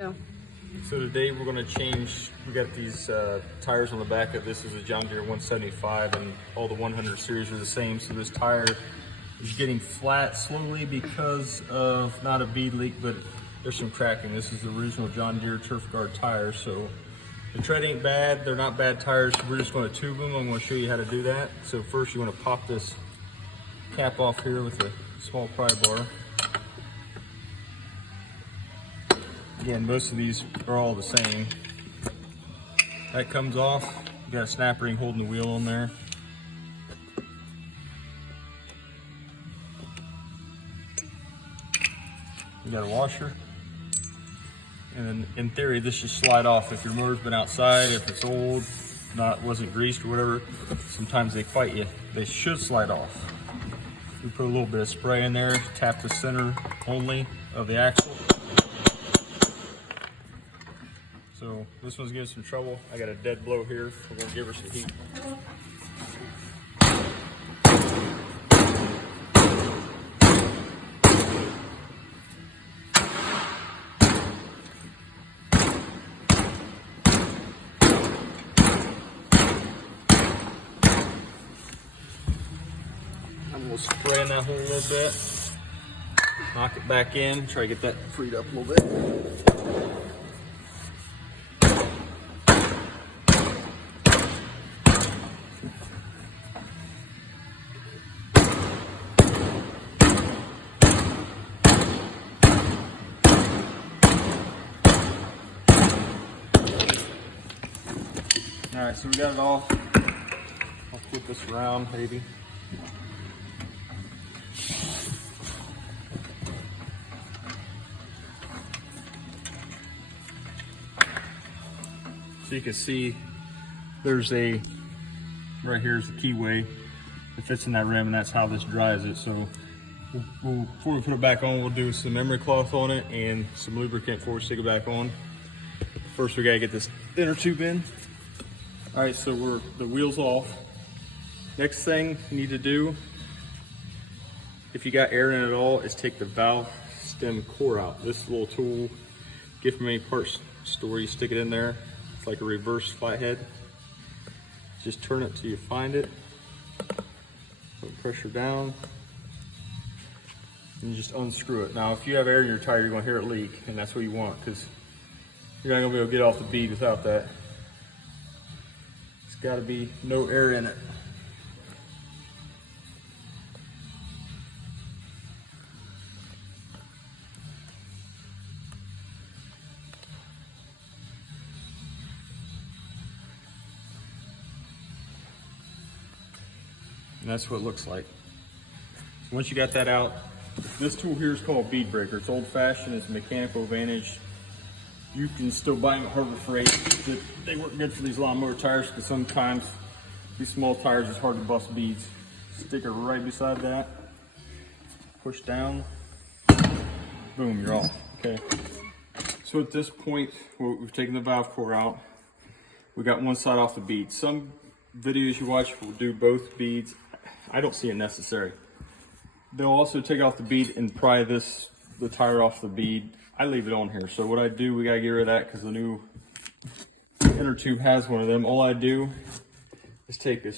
Yeah. So today we're going to change, we got these tires on the back of this. Is a John Deere 175 and all the 100 series are the same. So this tire is getting flat slowly because of not a bead leak, but there's some cracking. This is the original John Deere Turf Guard tire. So the tread ain't bad, they're not bad tires. We're just going to tube them. I'm going to show you how to do that. So first you want to pop this cap off here with a small pry bar. Again, most of these are all the same. That comes off. You got a snap ring holding the wheel on there. You got a washer. And then in theory, this should slide off if your motor's been outside, if it's old, wasn't greased or whatever. Sometimes they fight you. They should slide off. We put a little bit of spray in there, tap the center only of the axle. So this one's getting some trouble. I got a dead blow here. We're gonna give her some heat. I'm gonna spray in that hole a little bit. Knock it back in. Try to get that freed up a little bit. All right, so we got it all. I'll flip this around, maybe. So you can see there's right here's the keyway. It fits in that rim, and that's how this dries it. So before we put it back on, we'll do some memory cloth on it and some lubricant before we stick it back on. First, we gotta get this inner tube in. All right, so the wheel's off. Next thing you need to do, if you got air in it at all, is take the valve stem core out. This little tool, get from any parts store, you stick it in there. It's like a reverse flathead. Just turn it till you find it. Put pressure down. And just unscrew it. Now, if you have air in your tire, you're gonna hear it leak, and that's what you want, because you're not gonna be able to get off the bead without that. Got to be no air in it. And that's what it looks like. So once you got that out, this tool here is called a bead breaker. It's old fashioned, it's a mechanical advantage. You can still buy them at Harbor Freight. They work good for these lawnmower tires because sometimes these small tires, it's hard to bust beads. Stick it right beside that. Push down. Boom, you're off. Okay. So at this point, we've taken the valve core out. We got one side off the bead. Some videos you watch will do both beads. I don't see it necessary. They'll also take off the bead and pry the tire off the bead. I leave it on here. So what I do, we gotta get rid of that because the new inner tube has one of them. All I do is take a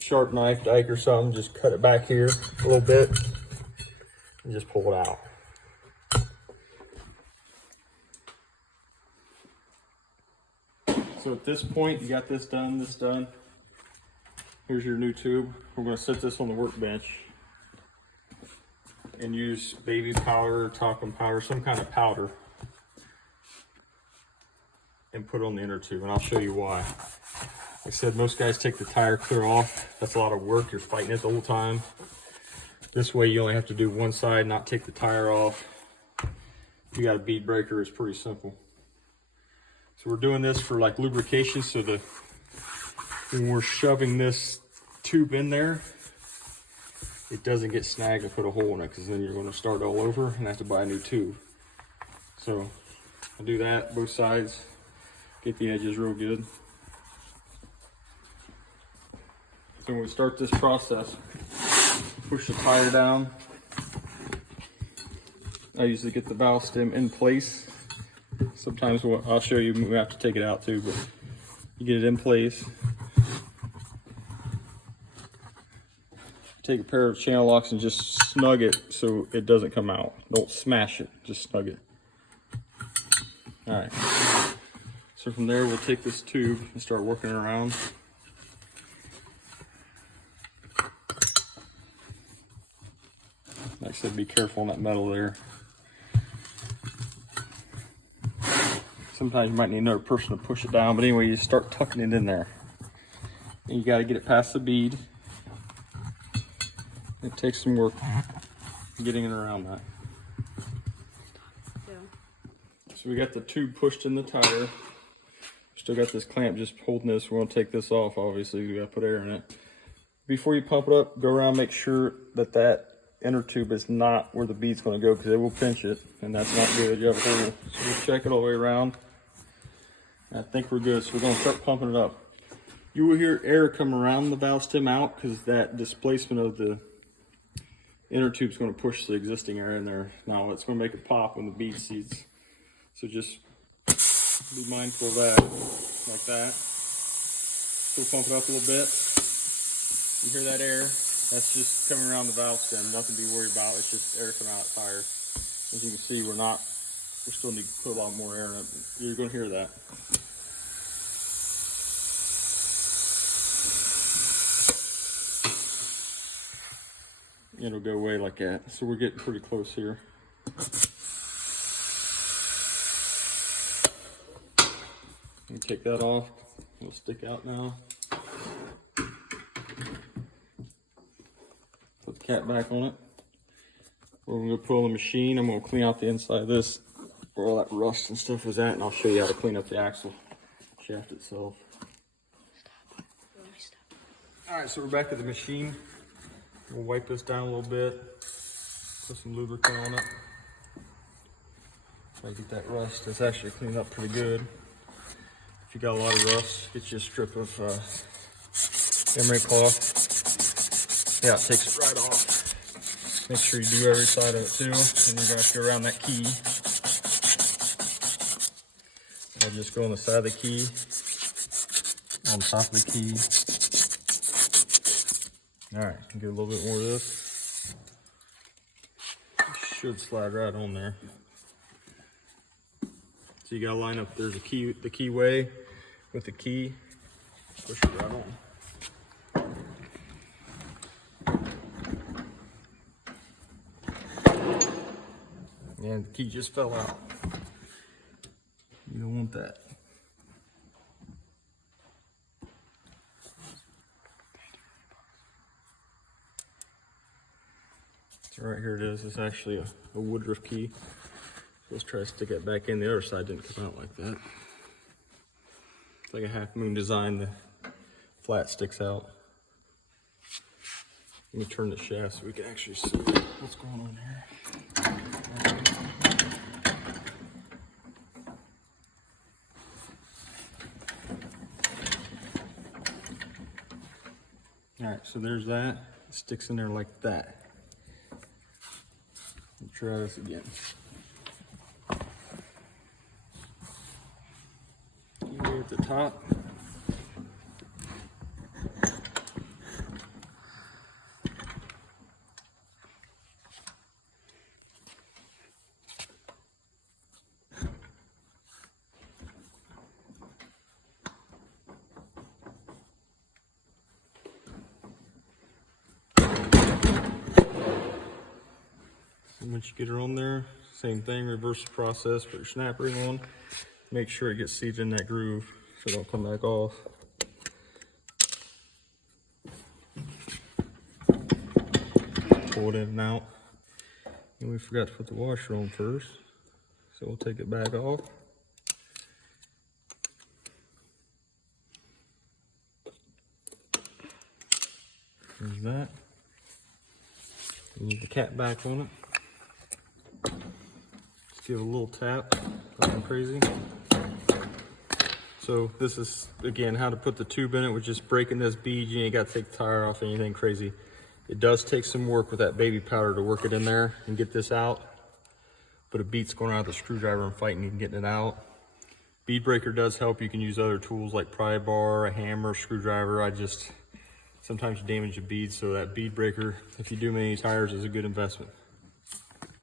sharp knife, dike or something, just cut it back here a little bit and just pull it out. So at this point, you got this done. Here's your new tube. We're gonna set this on the workbench and use baby powder, talcum powder, some kind of powder, and put on the inner tube, and I'll show you why. Like I said, most guys take the tire clear off. That's a lot of work. You're fighting it the whole time. This way you only have to do one side, not take the tire off. If you got a bead breaker, it's pretty simple. So we're doing this for like lubrication, so when we're shoving this tube in there, it doesn't get snagged and put a hole in it, because then you're going to start all over and have to buy a new tube. So I'll do that both sides, get the edges real good. So when we start this process, push the tire down. I usually get the valve stem in place Sometimes I'll show you, we have to take it out too, but you get it in place. Take a pair of channel locks and just snug it so it doesn't come out. Don't smash it, just snug it. All right. So from there, we'll take this tube and start working it around. Like I said, be careful on that metal there. Sometimes you might need another person to push it down, but anyway, you start tucking it in there. And you got to get it past the bead. It takes some work getting it around that. So we got the tube pushed in the tire. Still got this clamp just holding this. We're going to take this off, obviously. We got to put air in it. Before you pump it up, go around, make sure that that inner tube is not where the bead's going to go, because it will pinch it, and that's not good. You have a hole. So we'll check it all the way around. I think we're good, so we're going to start pumping it up. You will hear air come around the valve stem out, because that displacement of the inner tube is going to push the existing air in there. Now it's going to make it pop when the bead seats. So just be mindful of that, like that. Still pump it up a little bit. You hear that air? That's just coming around the valve stem. Nothing to be worried about. It's just air coming out of the tire. As you can see, we still need to put a lot more air in it. You're going to hear that. It'll go away like that. So we're getting pretty close here. You take that off. It'll stick out now. Put the cap back on it. We're going to pull the machine. I'm going to clean out the inside of this where all that rust and stuff was at, and I'll show you how to clean up the axle shaft itself. All right, so we're back at the machine. We'll wipe this down a little bit, put some lubricant on it. Try to get that rust. It's actually cleaned up pretty good. If you got a lot of rust, get you a strip of emery cloth. Yeah, it takes it right off. Make sure you do every side of it too, and you're gonna have to go around that key. I'll just go on the side of the key, on top of the key. All right, get a little bit more of this. Should slide right on there. So you gotta line up, there's a key, the keyway with the key. Push it right on. And the key just fell out. You don't want that. So right here it is. It's actually a Woodruff key. So let's try to stick it back in. The other side didn't come out like that. It's like a half moon design. The flat sticks out. Let me turn the shaft so we can actually see what's going on here. All right, so there's that. It sticks in there like that. Let's try this again. Keyway at the top. Once you get her on there, same thing, reverse the process, put your snap ring on, make sure it gets seated in that groove so it don't come back off. Pull it in and out. And we forgot to put the washer on first, so we'll take it back off. There's that. Move the cap back on it. Just give it a little tap, nothing crazy. So this is, again, how to put the tube in it with just breaking this bead. You ain't got to take the tire off, anything crazy. It does take some work with that baby powder to work it in there and get this out. but a beat's going out of the screwdriver and fighting and getting it out. Bead breaker does help. You can use other tools like pry bar, a hammer, screwdriver. Sometimes you damage the beads, so that bead breaker, if you do many tires, is a good investment.